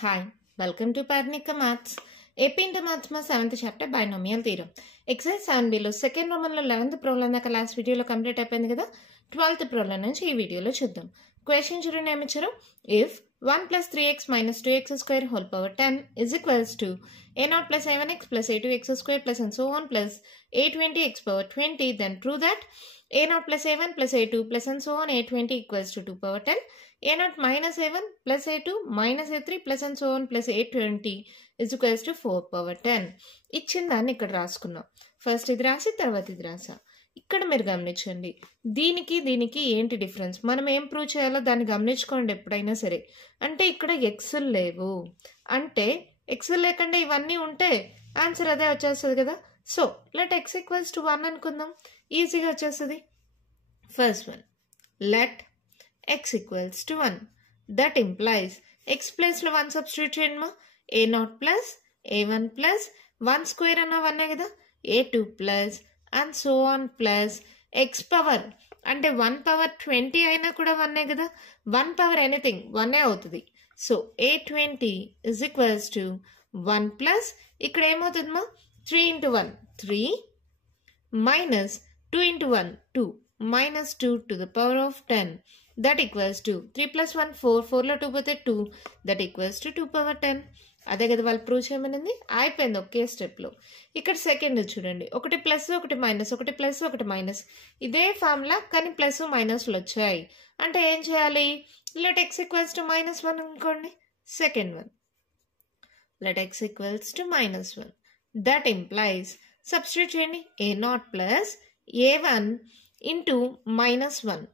Hi, welcome to Parnika Maths. AP into Maths ma 7th chapter binomial theorem. Exercise 7 below second Roman lo 11th problem naka last video lo complete అయిపోయింది కదా 12th problem నుంచి ఈ వీడియోలో చూద్దాం. Question చూడండి ఏమి ఇచ్చారు. If 1 plus 3x minus 2x square whole power 10 is equals to a0 plus a1x plus a2x square plus and so on plus a20x power 20, then prove that a0 plus a1 plus a2 plus and so on a20 equals to 2 power 10. a0 minus a1 plus a2 minus a3 plus and so on plus a20 is equals to 4 power 10. ఇచ్చిన దాన్ని ఇక్కడ రాసుకున్నాం. First ఇది రాసి తర్వాత ఇది రాసా. ఇక్కడ మీరు గమనించండి, దీనికి ఏంటి డిఫరెన్స్, మనం ఏం ప్రూవ్ చేయాలో దాన్ని గమనించుకోండి ఎప్పుడైనా సరే. అంటే ఇక్కడ ఎక్స్లు లేవు, అంటే ఎక్స్లు లేకుండా ఇవన్నీ ఉంటే ఆన్సర్ అదే వచ్చేస్తుంది కదా. So let X equals to 1 అనుకుందాం, ఈజీగా వచ్చేస్తుంది. First one, let x equals to 1. That implies x place లో 1 substitute చేయండి మా. a0 plus a1 plus 1 square అన్న 1 కదా, a2 plus and so on plus x power అంటే 1 power 20 అయినా కూడా 1 కదా, 1 power anything 1 అవుతుంది. So a20 is equals to 1 plus ఇక్కడ ఏమవుతుంది మా, 3 into 1 3 minus 2 into 1 2 minus 2 to the power of 10 that equals to 3 plus 1 4 4 లో 2 పోతే 2 that equals to 2 power 10. అదే కదా వాళ్ళు ప్రూవ్ చేయమనింది, అయిపోయింది ఒకే స్టెప్లో. ఇక్కడ సెకండ్ చూడండి, ఒకటి ప్లస్ ఒకటి మైనస్, ఒకటి ప్లస్ ఒకటి మైనస్, ఇదే ఫార్ములా కానీ ప్లస్ మైనస్లు వచ్చాయి. అంటే ఏం చేయాలి, లెట్ ఎక్స్ ఈక్వల్స్ టు -1 అనుకోండి. Second one, let X equals to -1. That implies substitute చేయండి, a0 plus a1 into -1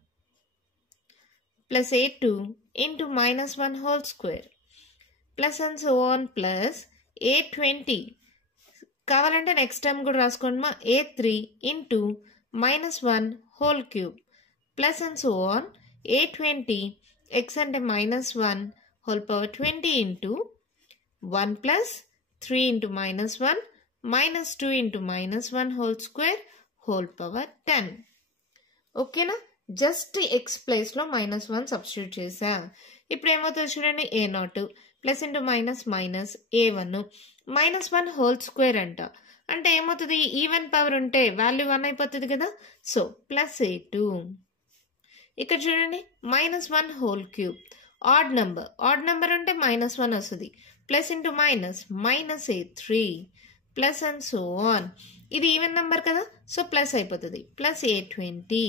plus a2 into -1 whole square plus and so on plus a20 కావాలంటే నెక్స్ట్ టైం కూడా రాసుకోండి మా, a3 into -1 whole cube plus and so on a20 x అంటే -1 whole power 20 into 1 plus 3 into -1 minus 2 into -1 whole square whole power 10. ఓకేనా, just X ప్లేస్లో -1 substitute చేసా. ఇప్పుడు ఏమవుతుంది చూడండి, a0 plus into minus minus a1 -1 whole square అంట. అంటే ఏమవుతుంది, ఈవెన్ పవర్ ఉంటే వాల్యూ 1 అయిపోతుంది కదా. సో ప్లస్ a2, ఇక్కడ చూడండి -1 హోల్ క్యూబ్, ఆడ్ నెంబర్ అంటే -1 వస్తుంది, plus into minus minus a3 plus and so on. ఇది ఈవెన్ నెంబర్ కదా, సో ప్లస్ అయిపోతుంది, plus a20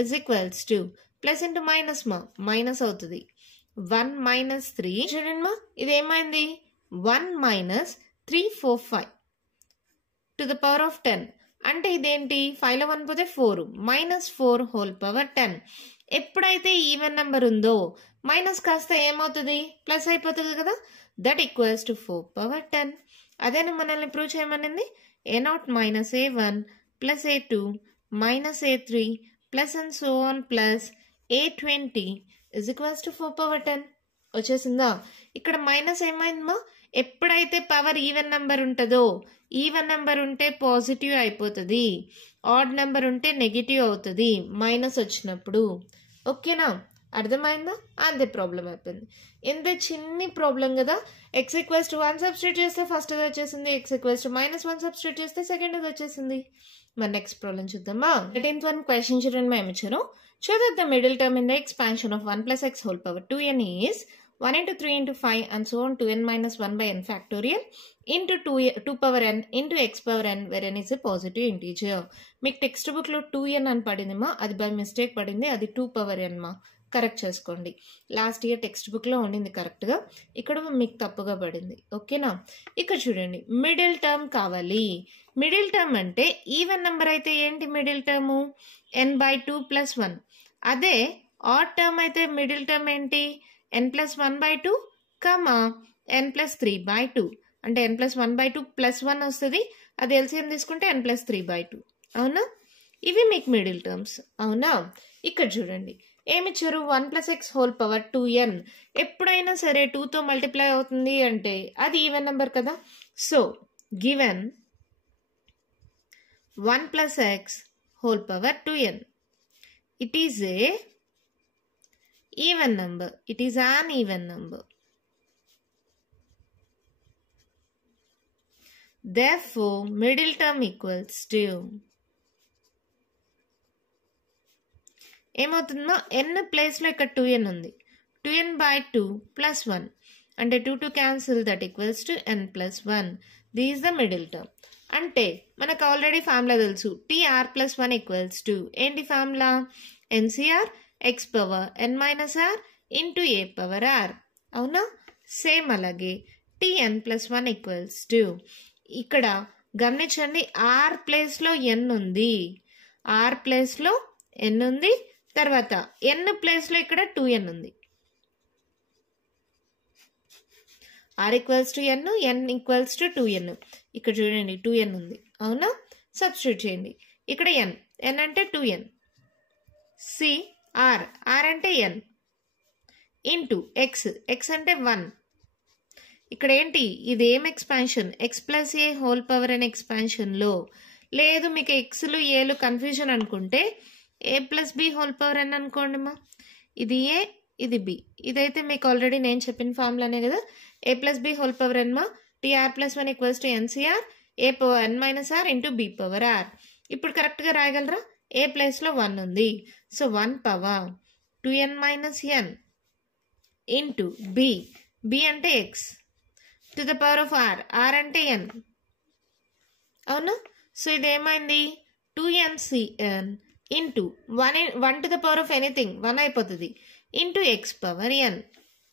is equals to plus into minus మా మైనస్ అవుతుంది, 1 minus 3 చూడండి మా, ఇది ఏమైంది 1 minus 3 4 5 to the power of 10. అంటే ఇదేంటి, 5లో 1 పోతే 4 -4 హోల్ పవర్ 10. ఎప్పుడైతే ఈవెన్ నెంబర్ ఉందో మైనస్ కాస్త ఏమవుతుంది, ప్లస్ అయిపోతుంది కదా. That equals to 4 power 10. అదేనా మనల్ని prove చేయమనింది, a0 minus a1 plus a2 minus a3 plus and so on plus a20 is equals to 4 power 10. వచ్చేసిందా. ఇక్కడ మైనస్ ఏమైందమ్మా, ఎప్పుడైతే పవర్ ఈవెన్ నెంబర్ ఉంటుందో, ఈవెన్ నెంబర్ ఉంటే పాజిటివ్ అయిపోతుంది, ఆడ్ నెంబర్ ఉంటే నెగిటివ్ అవుతుంది మైనస్ వచ్చినప్పుడు. ఓకేనా, అర్థమైందా, అంతే ప్రాబ్లం అయిపోయింది. ఇంత చిన్ని ప్రాబ్లం కదా. ఎక్స్ ఈక్వల్స్ టు 1 సబ్స్టిట్యూట్ చేస్తే ఫస్ట్ అది వచ్చేసింది, ఎక్స్ ఈక్వల్స్ టు -1 సబ్స్టిట్యూట్ చేస్తే సెకండ్ అది వచ్చేసింది. మరి నెక్స్ట్ ప్రాబ్లం చూద్దామా. 13th one క్వశ్చన్ చూడండి మేము ఇచ్చారు. Show that the middle term in the expansion of 1 plus x whole power 2n is 1 into 3 into 5 and so on 2n minus 1 by n factorial into 2 power n into x power n where n is a positive integer. మీకు text బుక్లో 2n అని పడింది మా, అది by mistake పడింది, అది 2 power n మా, correct చేసుకోండి. లాస్ట్ ఇయర్ టెక్స్ట్ బుక్లో ఉండింది కరెక్ట్గా, ఇక్కడ మీకు తప్పుగా పడింది. ఓకేనా, ఇక్కడ చూడండి మిడిల్ టర్మ్ కావాలి. మిడిల్ టర్మ్ అంటే ఈవెన్ నెంబర్ అయితే ఏంటి మిడిల్ టర్ము, n/2 + 1. అదే ఆడ్ టర్మ్ అయితే మిడిల్ టర్మ్ ఏంటి, n+1/2 n+3/2. అంటే n+1/2 +1 వస్తుంది, అది ఎల్సిఎం తీసుకుంటే n+3/2. అవునా, ఇవి మీకు మిడిల్ టర్మ్స్. అవునా, ఇక్కడ చూడండి ఏమిచ్చారు, 1 + x హోల్ పవర్ 2n. ఎప్పుడైనా సరే 2తో మల్టిప్లై అవుతుంది అంటే అది ఈవెన్ నెంబర్ కదా. So given 1 + x whole power 2n, it is a even number, it is an even number. Therefore, middle term equals to ఏమవుతుందో n ప్లేస్లో ఇక్కడ 2n ఉంది. 2n by 2 plus 1 అంటే 2 cancel, that equals to n plus 1. This is the middle term. అంటే మనకు already formula తెలుసు, tr plus 1 equals to ఏంటి ఫార్ములా, nCr x power n minus r into a power r. అవునా? Same అలాగే tn plus 1 equals to, ఇక్కడ గమనించండి r ప్లేస్లో n ఉంది, r ప్లేస్లో n ఉంది, తర్వాత n ప్లేస్లో ఇక్కడ 2n ఉంది. r equals to n, n equals to 2n. ఇక్కడ చూడండి 2n ఉంది. అవునా? సబ్స్టిట్యూట్ చేయండి. ఇక్కడ n, n అంటే 2n, సి r, r అంటే n, ఇంటూ x, x అంటే 1. ఇక్కడ ఏంటి, ఇది ఏం expansion, X plus a whole power అనే ఎక్స్పాన్షన్లో. లేదు మీకు ఎక్స్లు ఏలు కన్ఫ్యూజన్ అనుకుంటే ఏ ప్లస్ బి హోల్ పవర్ అని అనుకోండి మా. ఇది ఏ, ఇది బి. ఇదైతే మీకు ఆల్రెడీ నేను చెప్పిన ఫార్ములానే కదా, a plus b whole power n మా T r plus 1 equals to n C r a power n minus r into b power r. ఇప్పుడు కరెక్ట్గా రాయగలరా, ఏ ప్లేస్లో 1 ఉంది, so 1 power 2n minus n into b, b అంటే x to the power of r, r అంటే n. అవునా? So ఇదేమైంది 2ncn into 1 to the power of anything 1 అయిపోతుంది, ఇంటూ ఎక్స్ పవర్ n.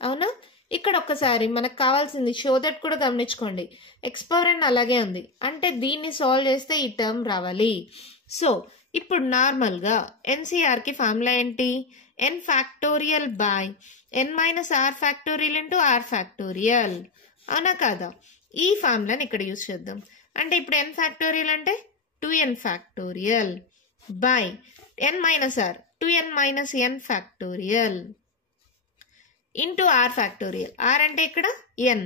అవునా? ఇక్కడ ఒక్కసారి మనకు కావాల్సింది షో దట్ కూడా గమనించుకోండి, ఎక్స్ పవర్ n అలాగే ఉంది, అంటే దీన్ని సాల్వ్ చేస్తే ఈ టర్మ్ రావాలి. సో ఇప్పుడు నార్మల్గా ఎన్సీఆర్కి ఫార్ములా ఏంటి, n factorial by n minus r factorial into r factorial. అవునా కాదా? ఈ ఫార్ములాని ఇక్కడ యూజ్ చేద్దాం. అంటే ఇప్పుడు n ఫ్యాక్టోరియల్ అంటే 2n factorial by n minus r 2n minus n factorial into r factorial, r అంటే ఇక్కడ n.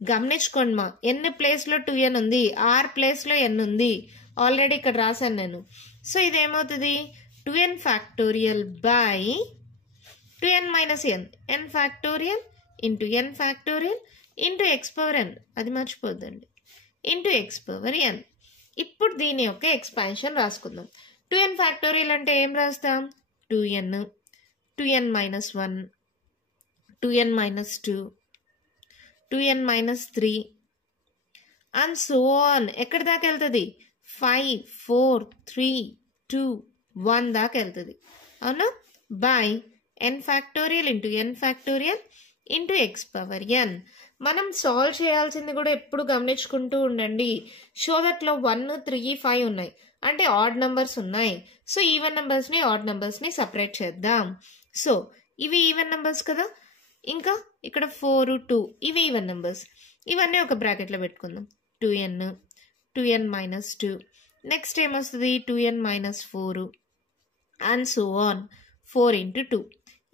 గమనించుకోండి మా, n ప్లేస్లో 2n ఉంది, ఆర్ ప్లేస్లో n ఉంది, ఆల్రెడీ ఇక్కడ రాశాను నేను. సో ఇదేమవుతుంది 2n factorial by 2n minus n, n factorial into n factorial into x power n, అది మర్చిపోద్దండి, ఇంటూ ఎక్స్ పవర్ n. ఇప్పుడు దీని యొక్క ఎక్స్పాన్షన్ రాసుకుందాం. 2n ఫ్యాక్టోరియల్ అంటే ఏం రాస్తాం, 2n, 2n minus 1, 2n minus 2, 2n minus 3 and so on. ఎక్కడి దాకా వెళ్తుంది, 5, 4, 3, 2, 1 దాకా వెళ్తుంది. అవునా? By n factorial into n factorial into x power n. మనం సాల్వ్ చేయాల్సింది కూడా ఎప్పుడు గమనించుకుంటూ ఉండండి. షో దట్లో 1, 3, 5 ఉన్నాయి, అంటే ఆడ్ నెంబర్స్ ఉన్నాయి. సో ఈవెన్ నెంబర్స్ని ఆడ్ నెంబర్స్ని సపరేట్ చేద్దాం. సో ఇవి ఈవెన్ నెంబర్స్ కదా, ఇంకా ఇక్కడ 4, 2 ఇవి ఈవెన్ నెంబర్స్. ఇవన్నీ ఒక బ్రాకెట్లో పెట్టుకుందాం. 2n, 2n మైనస్ 2, నెక్స్ట్ ఏమొస్తుంది 2n minus 4 and so on, 4 into 2.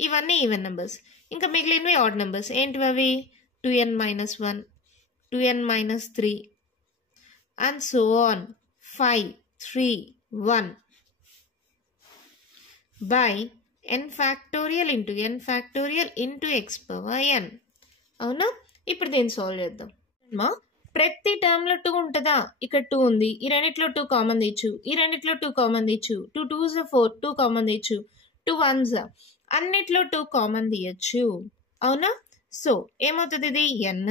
ఇవన్నీ ఈవెన్ నెంబర్స్. ఇంకా మిగిలినవి ఆడ్ నెంబర్స్. ఏంటివి అవి, 2n minus 1, 2n minus 3 and so on, 5, 3, 1 by n factorial into n factorial into x power n. అవునా? ఇప్పుడు దీన్ని solve చేద్దాం. మా ప్రతి టర్మ్లో 2 ఉంటుందా, ఇక్కడ 2 ఉంది, ఈ రెండిట్లో 2 కామన్ తీయచ్చు, ఈ రెండిట్లో 2 కామన్ తీయచ్చు, 2 2s 4, 2 కామన్ తీయచ్చు, 2 1s అన్నిట్లో 2 కామన్ తీయచ్చు. అవునా? సో ఏమవుతుంది, ఇది n,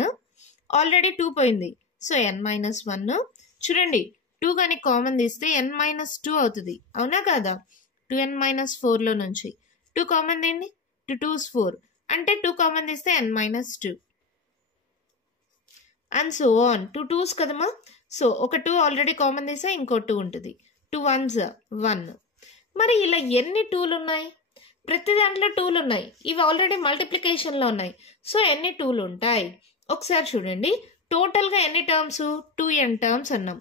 ఆల్రెడీ 2 పోయింది, సో n మైనస్ 1. చూడండి 2 కానీ కామన్ తీస్తే n మైనస్ 2 అవుతుంది. అవునా కాదా? 2n మైనస్ 4లో నుంచి 2 కామన్ తీయండి, 2 2s 4, అంటే 2 కామన్ తీస్తే n minus 2 and so on. 2 2s కదమ్మా, సో ఒక 2 ఆల్రెడీ కామన్ తీస్తే ఇంకో 2 ఉంటుంది, 2 1s 1. మరి ఇలా ఎన్ని 2లు ఉన్నాయి, ప్రతి దాంట్లో 2లు ఉన్నాయి, ఇవి ఆల్రెడీ మల్టిప్లికేషన్లో ఉన్నాయి, సో ఎన్ని 2లు ఉంటాయి. ఒకసారి చూడండి, టోటల్గా ఎన్ని టర్మ్స్, 2n టర్మ్స్ అన్నాం.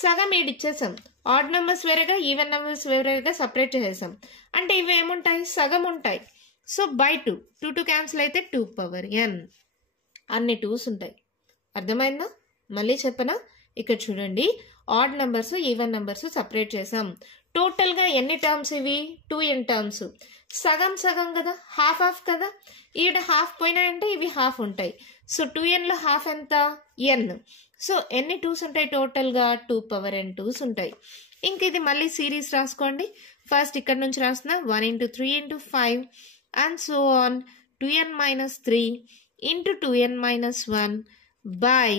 సగం ఈడ్ ఇచ్చేసాం, ఆడ్ నెంబర్స్ వేరేగా ఈవెన్ నెంబర్స్ వేరేగా సపరేట్ చేసేసాం, అంటే ఇవి ఏముంటాయి, సగం ఉంటాయి. సో బై 2, 2 2 క్యాన్సిల్ అయితే 2 పవర్ n, అన్ని 2s ఉంటాయి. అర్థమైందా? మళ్ళీ చెప్పనా, ఇక్కడ చూడండి odd numbers even numbers separate చేసాం. టోటల్గా ఎన్ని టర్మ్స్ ఇవి 2n టర్మ్స్. సగం సగం కదా, హాఫ్ హాఫ్ కదా. ఈడ హాఫ్ పోయినాయంటే ఇవి హాఫ్ ఉంటాయి. సో 2nలో హాఫ్ ఎంత n. సో ఎన్ని 2s ఉంటాయి టోటల్గా 2n 2s ఉంటాయి. ఇంక ఇది మళ్ళీ సిరీస్ రాసుకోండి. ఫస్ట్ ఇక్కడ నుంచి రాస్తున్నా 1 into 3 into 5 and so on 2n minus 3 into 2n minus 1 by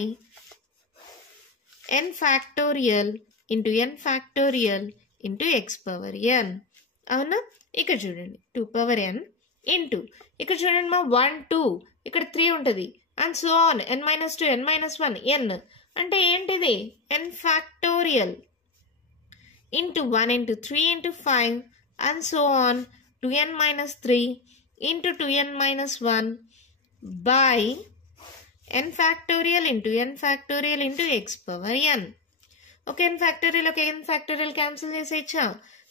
n factorial into n factorial into x power n. అవునా? ఇక్కడ చూడండి 2 power n into ఇక్కడ చూడండి మా 1 2 ఇక్కడ 3 ఉంటుంది and so on n minus 2 n minus 1 n అంటే ఏంటిది n factorial into 1 into 3 into 5 and so on 2n minus 3 into 2n minus 1 by n factorial into x power n. Okay, n factorial ఒక n factorial cancel చేసేయచ్చా.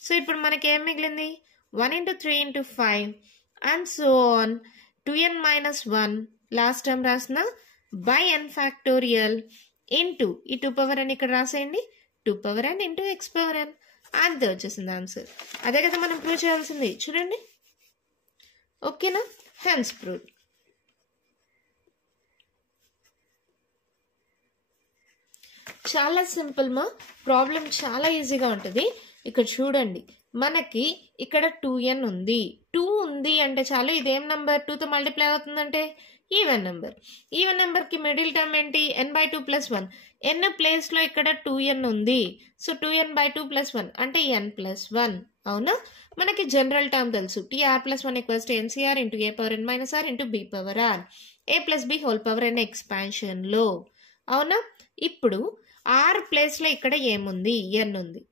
So ఇప్పుడు మనకి ఏం మిగిలింది 1 into 3 into 5 and so on 2n minus 1 last time రాసిన by n factorial into ఈ 2 power n ఇక్కడ రాసేయండి 2 power n into x power n. అంతే వచ్చేసింది ఆన్సర్. అదే కదా మనం ప్రూవ్ చేయాల్సింది. చూడండి, ఓకేనా? Hence prove. చాలా సింపుల్ మా, ప్రాబ్లం చాలా ఈజీగా ఉంటుంది. ఇక్కడ చూడండి, మనకి ఇక్కడ 2n ఉంది. 2 ఉంది అంటే చాలు. ఇదేం నెంబర్ 2తో మల్టిప్లై అవుతుందంటే ఈవెన్ నెంబర్. ఈవెన్ నెంబర్కి మిడిల్ టర్మ్ ఏంటి n/2 + 1. n ప్లేస్లో ఇక్కడ 2n ఉంది. సో 2n/2 + 1 అంటే n+1. అవునా? మనకి జనరల్ టర్మ్ తెలుసు. tr+1 = ncr into a power n minus r into b power r. a plus b whole power n ఎక్స్పాన్షన్లో. అవునా? ఇప్పుడు r ప్లేస్లో ఇక్కడ ఏముంది n ఉంది.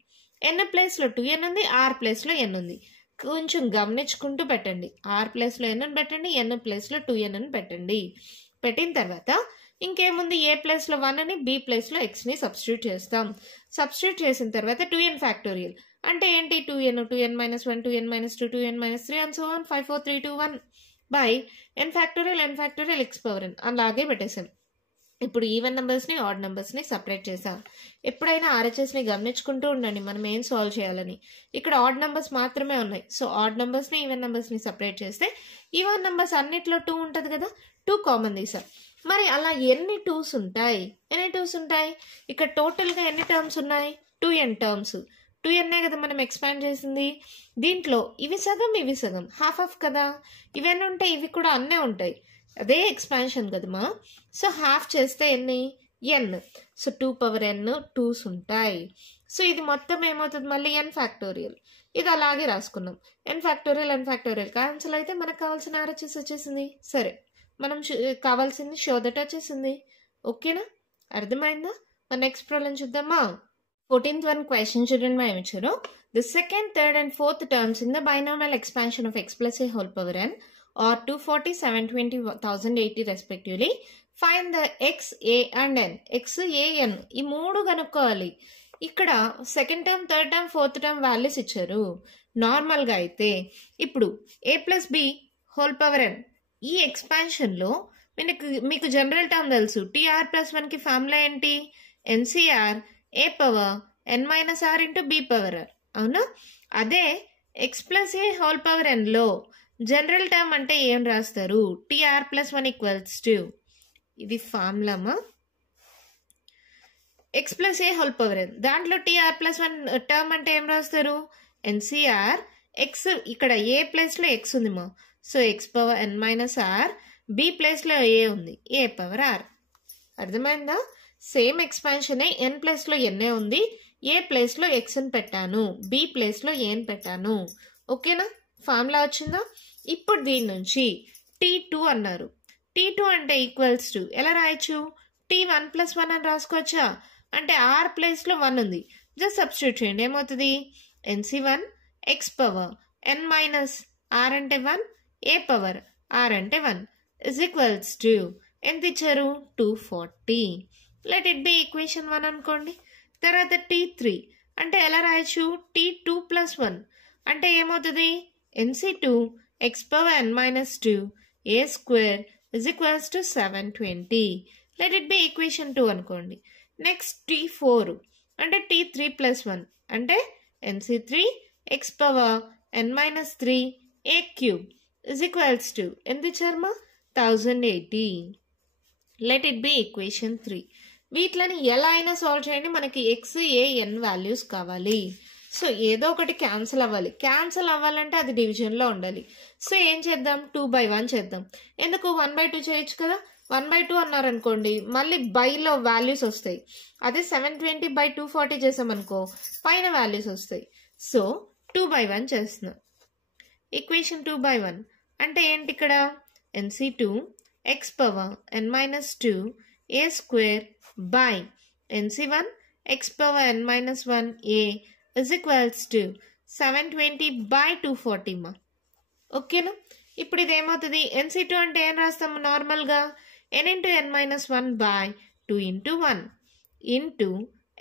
n ప్లేస్లో 2n ఉంది, r ప్లేస్లో n ఉంది. కొంచెం గమనించుకుంటూ పెట్టండి. r ప్లేస్లో n అని పెట్టండి, n ప్లేస్లో 2n అని పెట్టండి. పెట్టిన తర్వాత ఇంకేముంది a ప్లేస్లో 1 అని, b ప్లేస్లో xని సబ్స్టిట్యూట్ చేస్తాం. సబ్స్టిట్యూట్ చేసిన తర్వాత 2n ఫ్యాక్టోరియల్ అంటే ఏంటి 2n 2n minus 1 2n minus 2 2n minus 3 and so on 5 4 3 2 1 by n factorial x power n అలాగే పెట్టేసాం. ఇప్పుడు ఈవెన్ నెంబర్స్ని ఆడ్ నెంబర్స్ని సపరేట్ చేసాం. ఎప్పుడైనా ఆర్హెచ్ఎస్ని గమనించుకుంటూ ఉండండి మనం ఏం సాల్వ్ చేయాలని. ఇక్కడ ఆడ్ నెంబర్స్ మాత్రమే ఉన్నాయి. సో ఆడ్ నెంబర్స్ని ఈవెన్ నెంబర్స్ని సపరేట్ చేస్తే ఈవెన్ నెంబర్స్ అన్నిట్లో 2 ఉంటుంది కదా, 2 కామన్ తీసాం. మరి అలా ఎన్ని 2s ఉంటాయి? ఇక్కడ టోటల్గా ఎన్ని టర్మ్స్ ఉన్నాయి? 2n terms. 2n కదా మనం ఎక్స్పాండ్ చేసింది. దీంట్లో ఇవి సగం హాఫ్ హాఫ్ కదా. ఇవన్నీ ఉంటాయి, ఇవి కూడా అన్నీ ఉంటాయి. అదే ఎక్స్పాన్షన్ కదమ్మా. సో హాఫ్ చేస్తే ఎన్ని n. So 2 power n 2s ఉంటాయి. సో ఇది మొత్తం ఏమవుతుంది మళ్ళీ n ఫ్యాక్టోరియల్. ఇది అలాగే రాసుకున్నాం. n ఫ్యాక్టోరియల్ క్యాన్సిల్ అయితే మనకు కావాల్సిన ఆర్హెచ్ఎస్ వచ్చేసింది. సరే, మనం కావాల్సింది షో దట్ వచ్చేసింది. ఓకేనా? అర్థమైందా? మన నెక్స్ట్ ప్రాబ్లం చూద్దామా. 14th one question చూడండి ఏమి ఇచ్చారు. The second, third and fourth terms in the binomial expansion of x plus a whole power n or 240, 720, 1080 respectively. Find the x, a and n. x, a, n ఈ మూడు కనుక్కోవాలి. ఇక్కడ second term, third term, fourth term values ఇచ్చారు. నార్మల్గా అయితే ఇప్పుడు a plus b whole power n ఈ ఎక్స్పాన్షన్లో మీకు జనరల్ టర్మ్ తెలుసు. tr+1కి ఫార్ములా ఏంటి? ncr a power n minus r into b power r. అవునా? అదే x plus a whole power n లో జనరల్ టర్మ్ అంటే ఏం రాస్తారు? tr+1 = ఇది ఫార్ములామా. x plus a whole power n దాంట్లో tr+1 టర్మ్ అంటే ఏం రాస్తారు? ncr x ఇక్కడ a ప్లేస్లో x ఉంది మా. So x power n minus r, b ప్లేస్లో a ఉంది, a power r. అర్థమైందా? సేమ్ ఎక్స్పాన్షన్ n ప్లేస్లో n ఉంది, a ప్లేస్లో x అని పెట్టాను, b ప్లేస్లో a అని పెట్టాను. ఓకేనా? ఫార్ములా వచ్చిందా? ఇప్పుడు దీని నుంచి t2 అన్నారు. t2 అంటే ఈక్వల్స్ టు ఎలా రాయొచ్చు? t1 + 1 అని రాసుకోవచ్చా? అంటే r ప్లేస్లో 1 ఉంది, జస్ట్ సబ్స్టిట్యూట్ చేయండి. ఏమవుతుంది? nc1 x power n minus r అంటే 1, a power r అంటే 1 = ఎంత ఇచ్చారు? 240. లెట్ ఇట్ బి ఈక్వేషన్ 1 అనుకోండి. తర్వాత t3 అంటే ఎలా రాయొచ్చు? t2 + 1 అంటే ఏమవుతుంది? nc2 x power n minus 2 a square = 720. Let it be equation 2 అనుకోండి. నెక్స్ట్ t4 అంటే t3 + 1 అంటే NC3 x power n minus 3 a cube is equals to ఎంత ఇచ్చారమ్మా 1080. Let it be equation 3. వీటిని ఎలా అయినా సాల్వ్ చేయండి, మనకి x a n వాల్యూస్ కావాలి. సో ఏదో ఒకటి క్యాన్సిల్ అవ్వాలి. క్యాన్సిల్ అవ్వాలంటే అది డివిజన్లో ఉండాలి. సో ఏం చేద్దాం, 2/1 చేద్దాం. ఎందుకు 1/2 చేయొచ్చు కదా. 1/2 అన్నారనుకోండి మళ్ళీ బైలో వాల్యూస్ వస్తాయి. అదే 720/240 చేసామనుకో పైన వాల్యూస్ వస్తాయి. సో 2/1 చేస్తున్నాం. ఈక్వేషన్ 2/1 అంటే ఏంటి, ఇక్కడ NC2 x power n minus 2 a square by NC1 x power n minus 1 a is equals to 720/240 మా. ఓకేనా. ఇప్పుడు ఇది ఏమవుతుంది, NC2 అంటే ఏం రాస్తాము నార్మల్గా n into n minus 1 by 2 into 1 into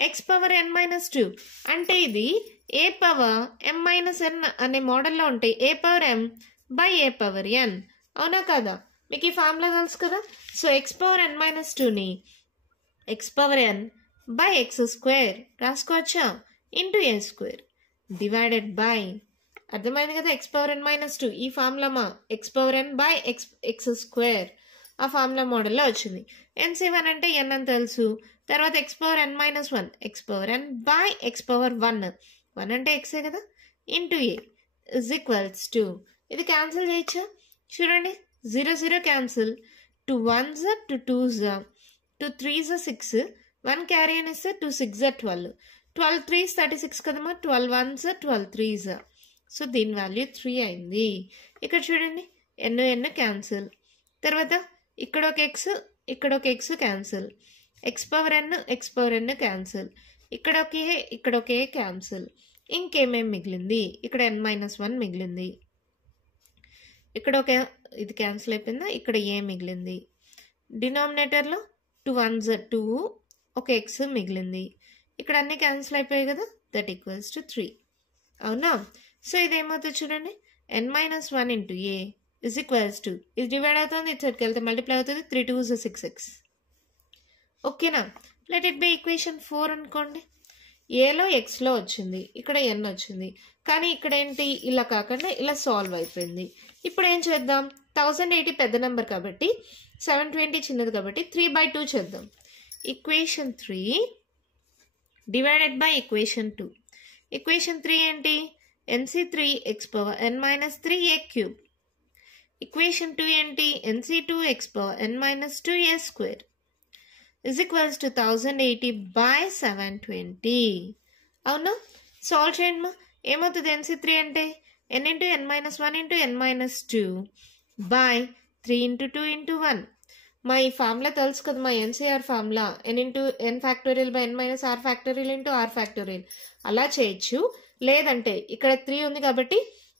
x power n minus 2 అంటే ఇది a power m minus n అనే మోడల్లో ఉంటాయి. a power m by a power n అవునా కదా, మీకు ఈ ఫార్ములా తెలుసు కదా. So x power n minus 2ని x power n by x square రాసుకోవచ్చా into a square divided by, అర్థమైంది కదా, x power n minus 2 ఈ ఫార్ములా మా x power n by x square ఆ ఫార్ములా మోడల్లో వచ్చింది. NC1 అంటే n అని తెలుసు. తర్వాత x power n minus 1 x power n by x power 1 1 అంటే xే కదా into a is equals to, ఇది క్యాన్సిల్ చేయొచ్చా చూడండి, 0 0 cancel, 2 1s 2 2s 2 3s 6 1 carry అని ఇస్తే 2 6 12 12 3s 36 కదమ్మా, 12 1s 12 3s. సో దీని వాల్యూ 3 అయింది. ఇక్కడ చూడండి n క్యాన్సిల్, తర్వాత ఇక్కడ ఒక x ఇక్కడ ఒక x cancel, x power n cancel, ఇక్కడ ఒక a క్యాన్సిల్, ఇంకేమేమి మిగిలింది, ఇక్కడ n minus 1 మిగిలింది, ఇక్కడ ఒక ఇది క్యాన్సిల్ అయిపోయిందా, ఇక్కడ a మిగిలింది, డినామినేటర్లో 2 1s 2 ఒక x మిగిలింది, ఇక్కడ అన్నీ క్యాన్సిల్ అయిపోయాయి కదా, దట్ ఈక్వల్స్ టు 3 అవునా. సో ఇదేమవుతుంది చూడండి, n minus 1 into a is equals to, ఇది డివైడ్ అవుతుంది, ఇటు సైడ్కి వెళ్తే మల్టిప్లై అవుతుంది, 3 2s 6x. ఓకేనా. లెట్ ఇట్ బి ఈక్వేషన్ 4 అనుకోండి. ఏలో ఎక్స్లో వచ్చింది, ఇక్కడ n వచ్చింది, కానీ ఇక్కడ ఏంటి ఇలా కాకుండా ఇలా సాల్వ్ అయిపోయింది. ఇప్పుడు ఏం చేద్దాం, 1080 పెద్ద నెంబర్ కాబట్టి 720 చిన్నది కాబట్టి 3/2 చేద్దాం. Equation 3 divided by equation 2. Equation 3 ఏంటి, NC3 x power n minus 3 a cube. Equation 2 ఏంటి, NC2 x power n minus 2 a square is equals to 1080/720. అవునా. సాల్వ్ చేయండి మా, ఏమవుతుంది, NC3 అంటే n into n minus 1 into n minus 2 by 3 into 2 into 1. మా ఈ formula తెలుసు కదా, మా NCR formula n into n factorial by n minus r factorial into r factorial అలా చేయొచ్చు. లేదంటే ఇక్కడ 3 ఉంది కాబట్టి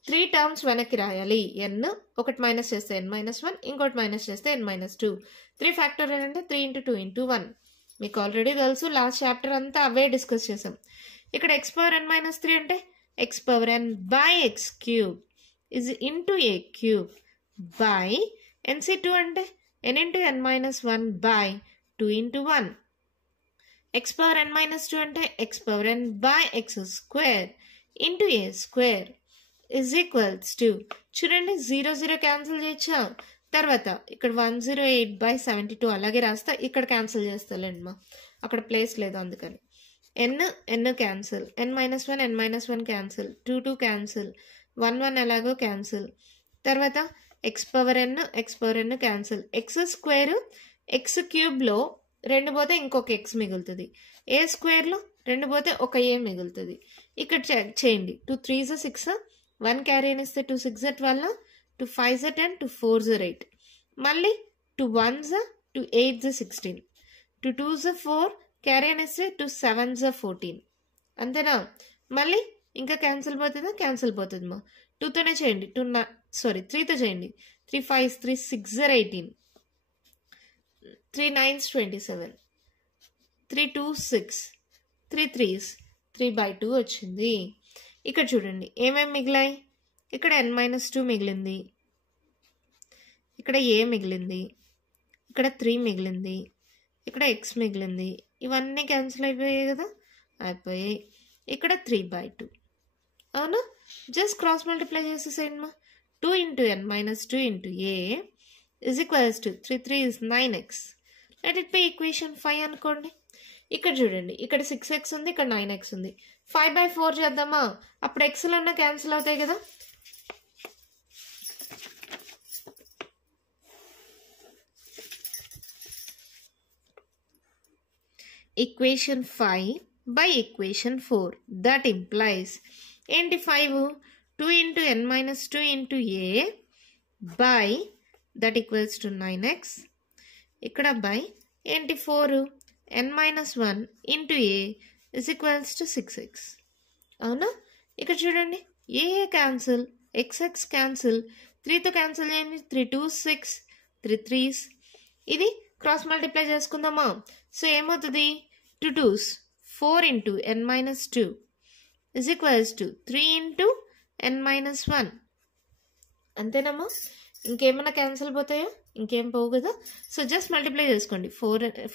3 టర్మ్స్ వెనక్కి రాయాలి. n ఒకటి మైనస్ చేస్తే n minus 1, ఇంకోటి మైనస్ చేస్తే n minus 2. 3 ఫ్యాక్టోరియల్ అంటే 3 into 2 into 1. మీకు ఆల్రెడీ తెలుసు, లాస్ట్ చాప్టర్ అంతా అవే డిస్కస్ చేసాం. ఇక్కడ x power n minus 3 అంటే x power n by x cube is into a cube by NC2 అంటే n into n minus 1 by 2 into 1. x power n minus 2 అంటే x power n by x square into a square is equals to, చూడండి 0 0 cancel చేయొచ్చా, తర్వాత ఇక్కడ 108/72 అలాగే రాస్తా, ఇక్కడ cancel చేస్తాలేండి మా, అక్కడ ప్లేస్ లేదు అందుకని. n cancel, n minus 1 cancel, 2 2 cancel, 1 1 ఎలాగో క్యాన్సిల్, తర్వాత x power n cancel, x square x క్యూబ్లో 2 పోతే ఇంకొక x మిగులుతుంది, a స్క్వేర్లో 2 పోతే ఒక a మిగులుతుంది. ఇక్కడ చేయండి, 2 3s 6, 1 క్యారీ అని ఇస్తే 2 6 12, 2 5s 10, 2 4s 8, మళ్ళీ 2 1s 2 8s 16, 2 2s 4 క్యారీ అని ఇస్తే 2 7s 14. అంతేనా. మళ్ళీ ఇంకా క్యాన్సిల్ పోతుందా, క్యాన్సిల్ పోతుంది మా, 2తోనే చేయండి, 3తో చేయండి, 3 5s 3 6s 18, 3 9s 27, 3 2s 6, 3 3s 3/2 వచ్చింది. ఇక్కడ చూడండి ఏమేమి మిగిలాయి, ఇక్కడ n minus 2 మిగిలింది, ఇక్కడ a మిగిలింది, ఇక్కడ 3 మిగిలింది, ఇక్కడ x మిగిలింది, ఇవన్నీ క్యాన్సిల్ అయిపోయాయి కదా, అయిపోయాయి. ఇక్కడ 3/2 అవునా? జస్ట్ క్రాస్ మల్టిప్లై చేసేసేయండి మా. 2 into n minus 2 into a is equals to 3 is 9x. Let it be equation 5 అనుకోండి. ఇక్కడ చూడండి, ఇక్కడ 6x ఉంది, ఇక్కడ 9x ఉంది. 5/4 చేద్దామా? అప్పుడు xలు ఉన్న క్యాన్సిల్ అవుతాయి కదా. equation 5 by equation 4. That implies ఏంటి 5? 2 into n minus 2 into a by that equals to 9x. ఇక్కడ by ఏంటి 4 n minus 1 into a is equals to 6x. అవునా? ఇక్కడ చూడండి, a క్యాన్సిల్, xx క్యాన్సిల్, 3తో క్యాన్సిల్ చేయండి. 3 2 6, 3 3s. ఇది క్రాస్ మల్టిప్లై చేసుకుందామా? సో ఏమవుతుంది? 2 2s 4 into n minus 2 is equals to 3 into n minus 1. అంతేనమ్మా? ఇంకేమైనా క్యాన్సిల్ పోతాయా? ఇంకేం పోవు కదా. సో జస్ట్ మల్టిప్లై చేసుకోండి.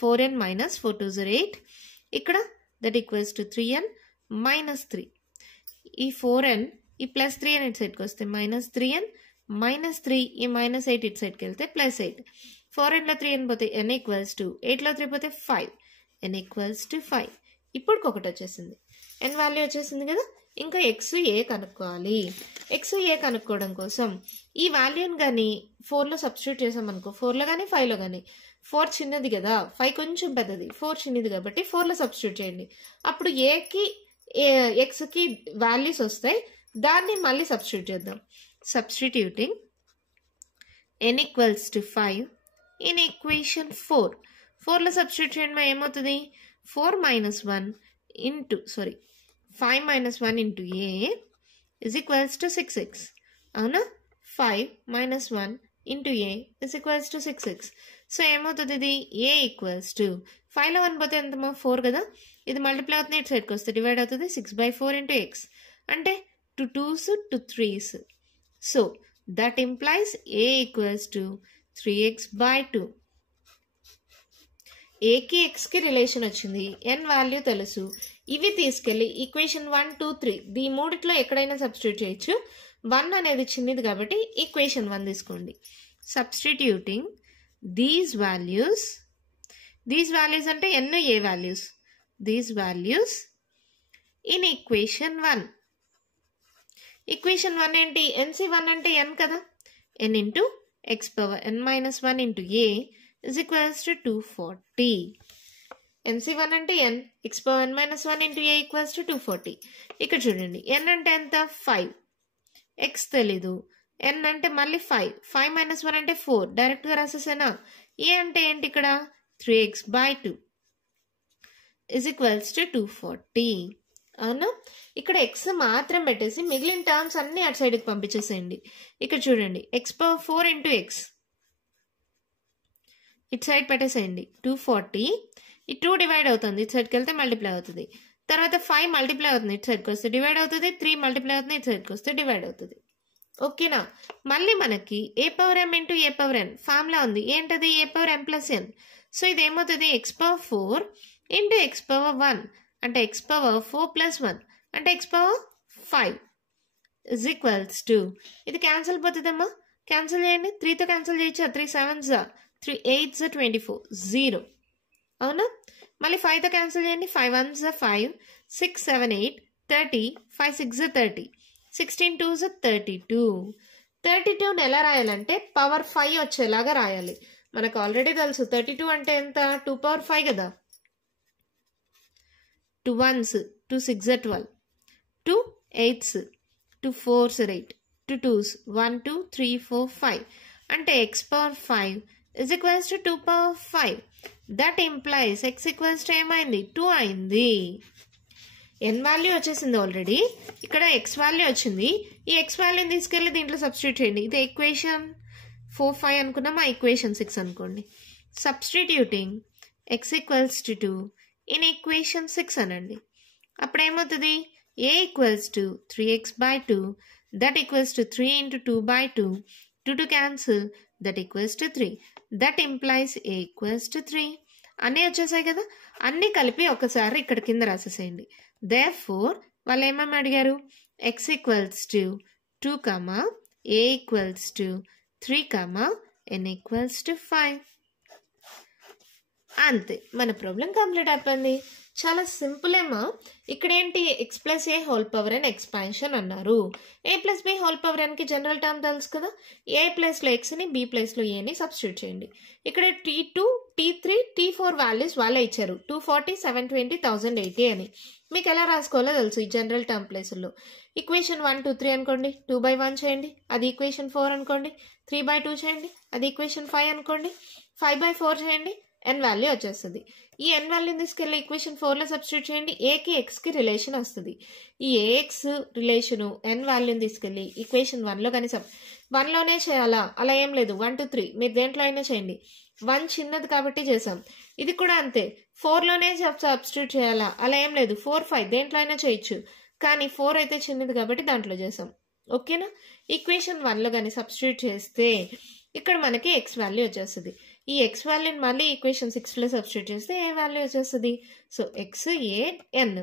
4n minus 4 2s are 8. ఇక్కడ that equals to 3n minus 3. ఈ 4n ఈ ప్లస్ 3n ఇటు సైడ్కి వస్తే minus 3n minus 3, ఈ minus 8 ఇటు సైడ్కి వెళ్తే ప్లస్ 8. 4nలో 3n పోతే n ఈక్వల్స్ టు 8లో 3 పోతే 5. n equals to 5. ఇప్పుడు ఒకటి వచ్చేసింది, n వాల్యూ వచ్చేసింది కదా. ఇంకా ఎక్స్ ఏ కనుక్కోవాలి. ఎక్స్ ఏ కనుక్కోవడం కోసం ఈ వాల్యూని కానీ 4లో సబ్స్టిట్యూట్ చేసామనుకో, 4లో కానీ 5లో కానీ. 4 చిన్నది కదా, 5 కొంచెం పెద్దది, 4 చిన్నది కాబట్టి 4లో సబ్స్టిట్యూట్ చేయండి. అప్పుడు ఏకి ఎక్స్కి వాల్యూస్ వస్తాయి, దాన్ని మళ్ళీ సబ్స్టిట్యూట్ చేద్దాం. Substituting n equals to 5 in equation 4. 4లో సబ్స్టిట్యూట్ చేయండి, ఏమవుతుంది? 4 minus 1 into 5 minus 1 into a is equals to 6x. అవునా? 5 minus 1 into a is equals to 6x. So ఏమవుతుంది? ఇది a ఈక్వల్స్ టు 5లో 1 పోతే ఎంతమా? 4 కదా. ఇది మల్టిప్లై అవుతుంది, ఇటు సైడ్కి వస్తే డివైడ్ అవుతుంది. 6/4 into x అంటే 2 2s 2 3s. So that implies a equals to 3x/2. ఏకి ఎక్స్కి రిలేషన్ వచ్చింది, ఎన్ వాల్యూ తెలుసు. ఇవి తీసుకెళ్ళి ఈక్వేషన్ 1 2 3 ఈ మూడిట్లో ఎక్కడైనా సబ్స్టిట్యూట్ చేయొచ్చు. 1 అనేది చిన్నది కాబట్టి ఈక్వేషన్ 1 తీసుకోండి. సబ్స్టిట్యూటింగ్ దీస్ వాల్యూస్ అంటే n a values, these values in equation 1. Equation 1 ఏంటి? NC1 అంటే n కదా. n into x power n minus 1 into a is equals to 240. NC1 అంటే n, x power n minus 1 into a equals to 240. ఇక్కడ చూడండి, n అంటే ఎంత? 5. x తెలీదు. n అంటే మళ్ళీ 5. 5 minus 1 అంటే 4. డైరెక్ట్గా రాసేసేనా? a అంటే ఏంటి ఇక్కడ? 3x/2 is equals to 240. అవునా? ఇక్కడ x మాత్రం పెట్టేసి మిగిలిన టర్మ్స్ అన్ని అటు సైడ్కి పంపించేసేయండి. ఇక్కడ చూడండి, x పవర్ 4 into x ఇటు సైడ్ పెట్టేసేయండి. 240. ఈ 2 డివైడ్ అవుతుంది, ఇటు సైడ్కి వెళ్తే మల్టిప్లై అవుతుంది. తర్వాత 5 మల్టిప్లై అవుతుంది, ఇటు సైడ్కి వస్తే డివైడ్ అవుతుంది. 3 మల్టిప్లై అవుతుంది, ఇటు సైడ్కి వస్తే డివైడ్ అవుతుంది. ఓకేనా? మళ్ళీ మనకి a power m into a power n formula ఉంది. ఏంటది? a power m plus n. So ఇది ఏమవుతుంది? x power 4 into x power 1 అంటే x పవర్ 4 ప్లస్ 1 అంటే x power 5 is equals to, ఇది క్యాన్సిల్ పోతుందమ్మా, క్యాన్సిల్ చేయండి. 3తో క్యాన్సిల్ చేయొచ్చా? 3 7s 3 8s 24 0. అవునా? మళ్ళీ 5తో క్యాన్సిల్ చేయండి. 5 1s 5 6 7 8 30 5 6 30 16 2s 32. 32ని ఎలా రాయాలంటే పవర్ 5 వచ్చేలాగా రాయాలి. మనకు ఆల్రెడీ తెలుసు 32 అంటే ఎంత? 2 పవర్ 5 కదా. 2 1s 2 6 12 2 8s 2 4s 8 2 2s 1 2 3 4 5 అంటే x power 5 is equals to 2 power 5. That implies x equals to ఏమైంది? 2 అయింది. n వాల్యూ వచ్చేసింది ఆల్రెడీ, ఇక్కడ x వాల్యూ వచ్చింది. ఈ x వాల్యూని తీసుకెళ్ళి దీంట్లో సబ్స్టిట్యూట్ చేయండి. ఇది ఈక్వేషన్ 4 5 అనుకున్నాం, ఆ ఈక్వేషన్ 6 అనుకోండి. Substituting x equals to 2 in equation 6 అనండి. అప్పుడు ఏమవుతుంది? a equals to 3x/2 that equals to 3 into 2/2 2 cancel that equals to 3. That implies a equals to 3. అన్నీ వచ్చేసాయి కదా. అన్నీ కలిపి ఒకసారి ఇక్కడ కింద రాసేసేయండి. దేర్ఫోర్ వాళ్ళు ఏమేమి అడిగారు? x equals to 2 comma a equals to 3 comma n equals to 5. అంతే, మన ప్రాబ్లం కంప్లీట్ అయిపోయింది. చాలా సింపుల్ ఏమా. ఇక్కడ ఏంటి, x plus a whole power n expansion అన్నారు. A plus b whole power ఎన్కి జనరల్ టర్మ్ తెలుసు కదా. ఏ ప్లస్లో ఎక్స్ని బి ప్లస్లో ఏని సబ్స్టిట్యూట్ చేయండి. ఇక్కడ T2 T3 T4 వాల్యూస్ వాళ్ళే ఇచ్చారు. 240 720 1080 అని. మీకు ఎలా రాసుకోవాలో తెలుసు ఈ జనరల్ టర్మ్ ప్లేసుల్లో. ఈక్వేషన్ 1 2 3 అనుకోండి, 2/1 చేయండి, అది ఈక్వేషన్ 4 అనుకోండి, 3/2 చేయండి, అది ఈక్వేషన్ 5 అనుకోండి, 5/4 చేయండి, n వాల్యూ వచ్చేస్తుంది. ఈ n వాల్యూని తీసుకెళ్ళి ఈక్వేషన్ 4లో సబ్స్టిట్యూట్ చేయండి, ఏకి ఎక్స్కి రిలేషన్ వస్తుంది. ఈ ఏఎక్స్ రిలేషను n వాల్యూని తీసుకెళ్ళి ఈక్వేషన్ 1లో కానీ 1లోనే చేయాలా అలా ఏం లేదు, 1 2 3 మీరు దేంట్లో అయినా చేయండి. 1 చిన్నది కాబట్టి చేసాం. ఇది కూడా అంతే, 4లోనే సబ్స్టిట్యూట్ చేయాలా అలా ఏం లేదు, 4 5 దేంట్లో అయినా చేయొచ్చు, కానీ 4 అయితే చిన్నది కాబట్టి దాంట్లో చేసాం. ఓకేనా. ఈక్వేషన్ 1లో కానీ సబ్స్టిట్యూట్ చేస్తే ఇక్కడ మనకి ఎక్స్ వాల్యూ వచ్చేస్తుంది. ఈ ఎక్స్ వాల్యూని మళ్ళీ ఈక్వేషన్ 6లో సబ్స్టిట్యూట్ చేస్తే ఏ వాల్యూ వచ్చేస్తుంది. So x a n,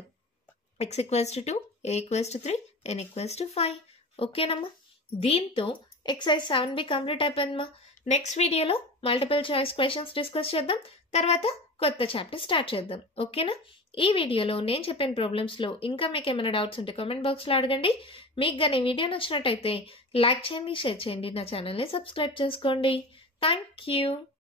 x equals to 2, a equals to 3, n equals to 5. ఓకేనమ్మా. దీంతో ఎక్సర్సైజ్ 7B కంప్లీట్ అయిపోయిందమ్మా. నెక్స్ట్ వీడియోలో మల్టిపుల్ చాయిస్ క్వశ్చన్స్ డిస్కస్ చేద్దాం, తర్వాత కొత్త చాప్టర్ స్టార్ట్ చేద్దాం. ఓకేనా. ఈ వీడియోలో నేను చెప్పిన ప్రాబ్లమ్స్లో ఇంకా మీకు ఏమైనా డౌట్స్ ఉంటే కామెంట్ బాక్స్లో అడగండి. మీకు కానీ వీడియో నచ్చినట్టయితే లైక్ చేయండి, షేర్ చేయండి, నా ఛానల్ని సబ్స్క్రైబ్ చేసుకోండి. Thank you.